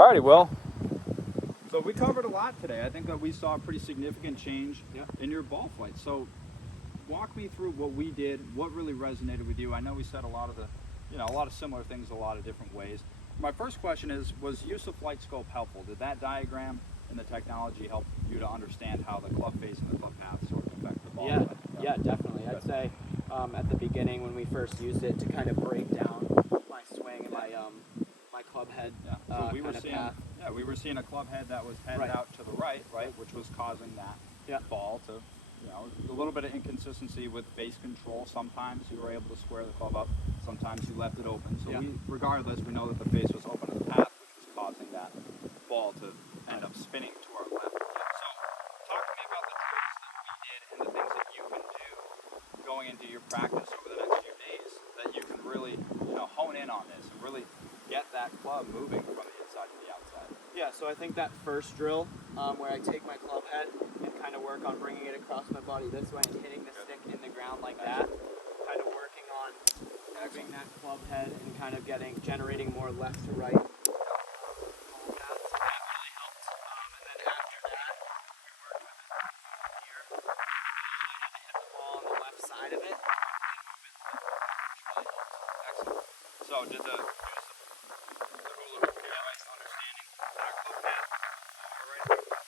Alrighty, well, so we covered a lot today. I think that we saw a pretty significant change in your ball flight. So walk me through what we did, what really resonated with you. I know we said a lot of a lot of similar things a lot of different ways. My first question is, was use of Flight Scope helpful? Did that diagram and the technology help you to understand how the club face and the club path sort of affect the ball flight? Yeah, definitely. I'd say at the beginning when we first used it to kind of break down my swing and my club head. So we were seeing a club head that was headed out to the right, which was causing that ball to, a little bit of inconsistency with base control. Sometimes you were able to square the club up, sometimes you left it open. So regardless, we know that the face was open to the path, which was causing that ball to end up spinning to our left. So talk to me about the tricks that we did and the things that you can do going into your practice over the next few days that you can really, hone in on this and really get that club moving from the inside to the outside. Yeah, so I think that first drill where I take my club head and kind of work on bringing it across my body this way and hitting the stick in the ground like that, kind of working on moving that club head and kind of generating more left to right. That really helped. And then after that, we worked with it here. Hit the ball on the left side of it and move it to the right, which really helped. Excellent. So did the rule of understanding that our club path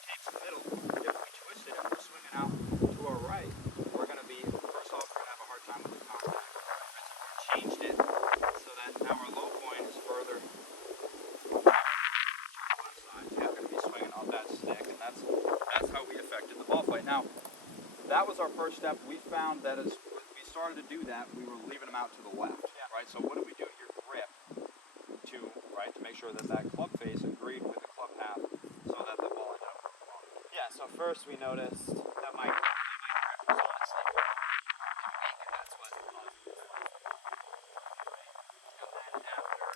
takes the middle. If we twist it and we're swinging out to our right, we're going to be, first off, we're going to have a hard time with the contact. Right? So we changed it so that now our low point is further to the left side. So we're going to be swinging off that stick, and that's how we affected the ball flight. Now, that was our first step. We found that as we started to do that, we were leaving them out to the left. Right? So what did we do to your grip to make sure that that club face agreed with the club path so that the ball ended up performing? Yeah, so first we noticed that my grip was honestly weak, and that's what caused this. And then after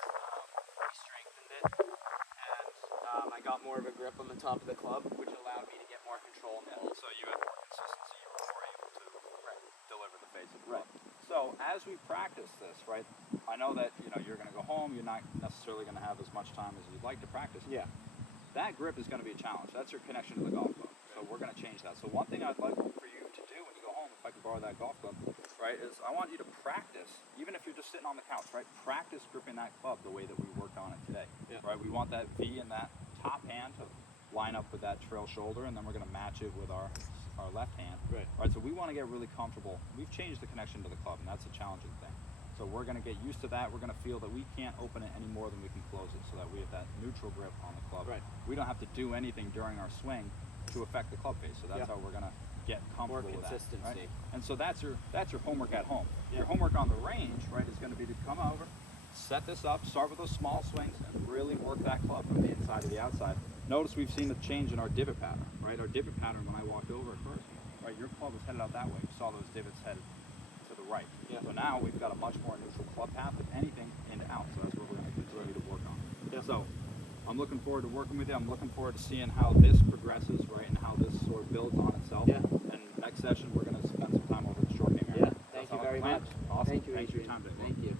we strengthened it, and I got more of a grip on the top of the club, which allowed me to get more control in the ball. So you had more consistency, you were more able to deliver the face of the club. So as we practice this, right, I know that you're going to go home, you're not necessarily going to have as much time as you'd like to practice. Yeah. That grip is going to be a challenge. That's your connection to the golf club. So we're going to change that. So one thing I'd like for you to do when you go home, if I could borrow that golf club, right, is I want you to practice, even if you're just sitting on the couch, right, practice gripping that club the way that we worked on it today. Right? We want that V in that top hand to line up with that trail shoulder, and then we're going to match it with our left hand. Right? So we want to get really comfortable. We've changed the connection to the club, and that's a challenging thing. So we're going to get used to that. We're going to feel that we can't open it any more than we can close it, so that we have that neutral grip on the club. We don't have to do anything during our swing to affect the club face. So that's how we're going to get comfortable with that. Right? And so that's your homework at home. Your homework on the range, right, is going to be to come over, set this up, start with those small swings, and really work that club from the inside to the outside. Notice we've seen a change in our divot pattern, right? Our divot pattern, when I walked over at first, right, your club was headed out that way. You saw those divots headed to the right. So now we've got a much more neutral club path, if anything, in to out. So that's what we're going to continue to work on. So I'm looking forward to working with you. I'm looking forward to seeing how this progresses, right, and how this sort of builds on itself. And next session, we're going to spend some time over the short game area. Thank you very much. Awesome. Thank you, Thanks for your time today. Thank you.